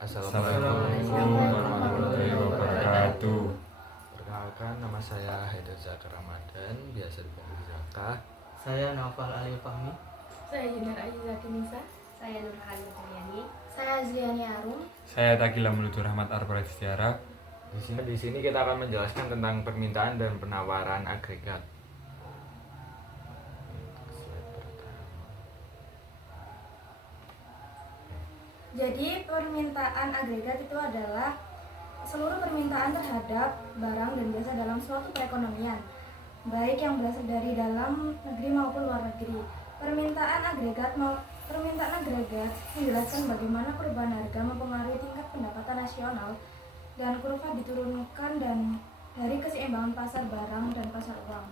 Assalamualaikum warahmatullahi wabarakatuh. Perkenalkan, nama saya Haidar Zakar Ramadan, biasa dipanggil Zaka. Saya Naufal Ali Fahmi. Saya Junar Aizati Nisa. Saya Nurhani Nurhani. Saya Azliani Arum. Saya Tagila menuju Rahmat Arbarat Istiara. Di sini kita akan menjelaskan tentang permintaan dan penawaran agregat. Jadi permintaan agregat itu adalah seluruh permintaan terhadap barang dan jasa dalam suatu perekonomian, baik yang berasal dari dalam negeri maupun luar negeri. Permintaan agregat menjelaskan bagaimana perubahan harga mempengaruhi tingkat pendapatan nasional dan kurva diturunkan dan dari keseimbangan pasar barang dan pasar uang.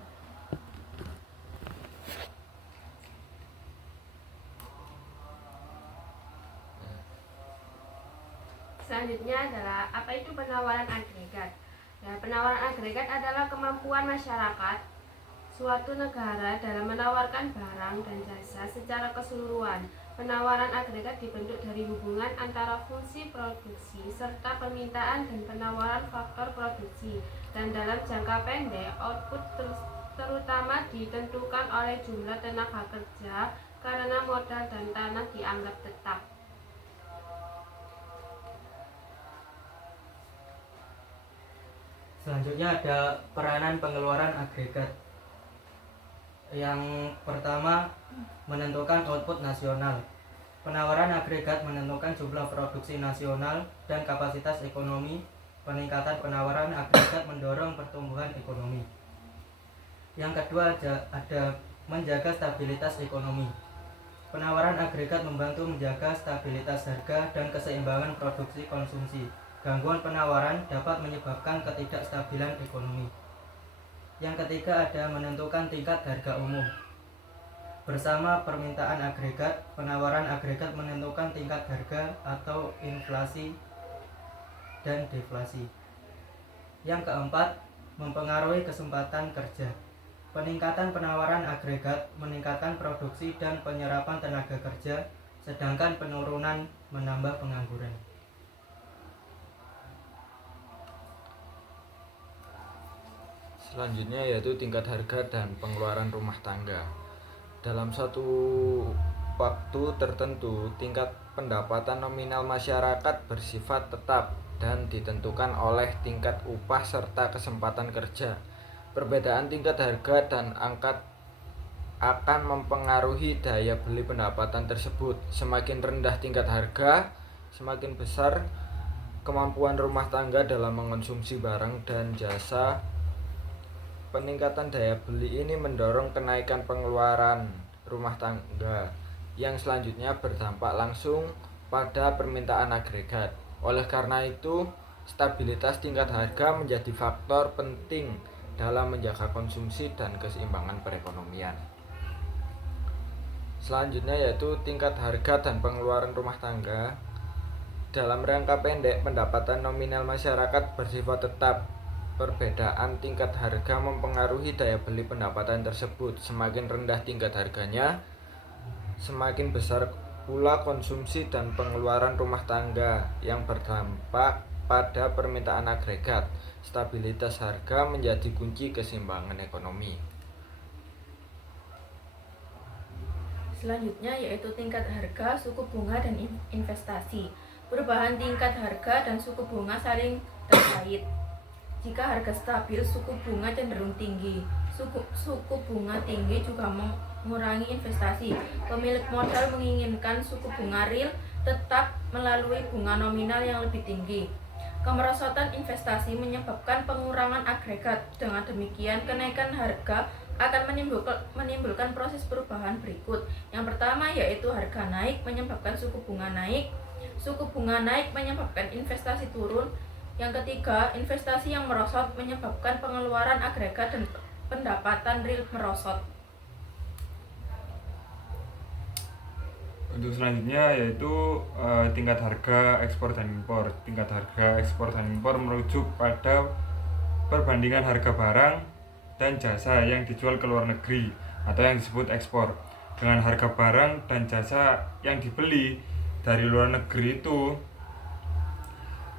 Selanjutnya adalah apa itu penawaran agregat. Nah, penawaran agregat adalah kemampuan masyarakat suatu negara dalam menawarkan barang dan jasa secara keseluruhan. Penawaran agregat dibentuk dari hubungan antara fungsi produksi serta permintaan dan penawaran faktor produksi. Dan dalam jangka pendek, output terutama ditentukan oleh jumlah tenaga kerja karena modal dan tanah dianggap tetap. Selanjutnya ada peranan pengeluaran agregat. Yang pertama, menentukan output nasional. Penawaran agregat menentukan jumlah produksi nasional dan kapasitas ekonomi. Peningkatan penawaran agregat mendorong pertumbuhan ekonomi. Yang kedua ada menjaga stabilitas ekonomi. Penawaran agregat membantu menjaga stabilitas harga dan keseimbangan produksi konsumsi. Gangguan penawaran dapat menyebabkan ketidakstabilan ekonomi. Yang ketiga ada menentukan tingkat harga umum. Bersama permintaan agregat, penawaran agregat menentukan tingkat harga atau inflasi dan deflasi. Yang keempat, mempengaruhi kesempatan kerja. Peningkatan penawaran agregat meningkatkan produksi dan penyerapan tenaga kerja, sedangkan penurunan menambah pengangguran. Selanjutnya yaitu tingkat harga dan pengeluaran rumah tangga. Dalam suatu waktu tertentu, tingkat pendapatan nominal masyarakat bersifat tetap dan ditentukan oleh tingkat upah serta kesempatan kerja. Perbedaan tingkat harga dan angka akan mempengaruhi daya beli pendapatan tersebut. Semakin rendah tingkat harga, semakin besar kemampuan rumah tangga dalam mengonsumsi barang dan jasa. Peningkatan daya beli ini mendorong kenaikan pengeluaran rumah tangga yang selanjutnya berdampak langsung pada permintaan agregat. Oleh karena itu, stabilitas tingkat harga menjadi faktor penting dalam menjaga konsumsi dan keseimbangan perekonomian. Selanjutnya yaitu tingkat harga dan pengeluaran rumah tangga. Dalam rangka pendek, pendapatan nominal masyarakat bersifat tetap. Perbedaan tingkat harga mempengaruhi daya beli pendapatan tersebut. Semakin rendah tingkat harganya, semakin besar pula konsumsi dan pengeluaran rumah tangga yang berdampak pada permintaan agregat. Stabilitas harga menjadi kunci keseimbangan ekonomi. Selanjutnya yaitu tingkat harga, suku bunga, dan investasi. Perubahan tingkat harga dan suku bunga saling terkait. Jika harga stabil, suku bunga cenderung tinggi. Suku bunga tinggi juga mengurangi investasi. Pemilik modal menginginkan suku bunga real tetap melalui bunga nominal yang lebih tinggi. Kemerosotan investasi menyebabkan pengurangan agregat. Dengan demikian, kenaikan harga akan menimbulkan proses perubahan berikut. Yang pertama yaitu harga naik menyebabkan suku bunga naik. Suku bunga naik menyebabkan investasi turun. Yang ketiga, investasi yang merosot menyebabkan pengeluaran agregat dan pendapatan real merosot. Untuk selanjutnya yaitu tingkat harga ekspor dan impor. Tingkat harga ekspor dan impor merujuk pada perbandingan harga barang dan jasa yang dijual ke luar negeri atau yang disebut ekspor dengan harga barang dan jasa yang dibeli dari luar negeri itu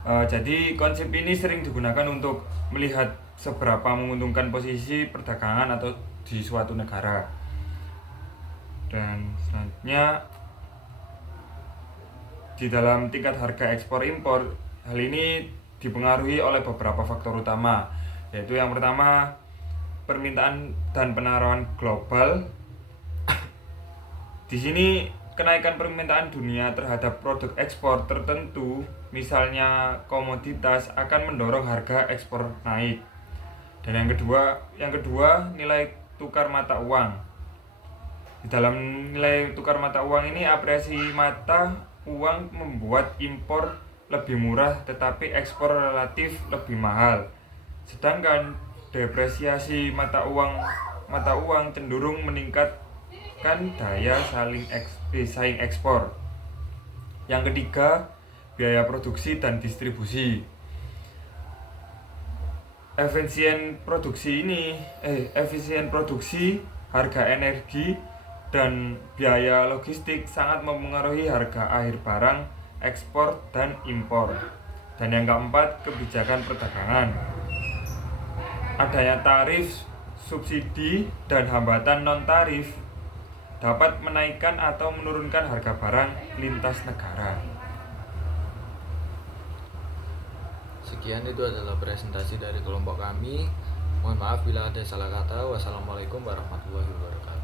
Jadi konsep ini sering digunakan untuk melihat seberapa menguntungkan posisi perdagangan atau di suatu negara. Dan selanjutnya di dalam tingkat harga ekspor impor, hal ini dipengaruhi oleh beberapa faktor utama, yaitu yang pertama permintaan dan penawaran global. Di sini kenaikan permintaan dunia terhadap produk ekspor tertentu, misalnya komoditas, akan mendorong harga ekspor naik. Dan yang kedua nilai tukar mata uang. Di dalam nilai tukar mata uang ini, apresiasi mata uang membuat impor lebih murah tetapi ekspor relatif lebih mahal. Sedangkan depresiasi mata uang cenderung meningkatkan daya saing ekspor. Yang ketiga, biaya produksi dan distribusi. Efisien produksi, harga energi, dan biaya logistik sangat mempengaruhi harga akhir barang ekspor dan impor. Dan yang keempat, kebijakan perdagangan. Adanya tarif, subsidi, dan hambatan non-tarif dapat menaikkan atau menurunkan harga barang lintas negara. Sekian itu adalah presentasi dari kelompok kami. Mohon maaf bila ada salah kata. Wassalamualaikum warahmatullahi wabarakatuh.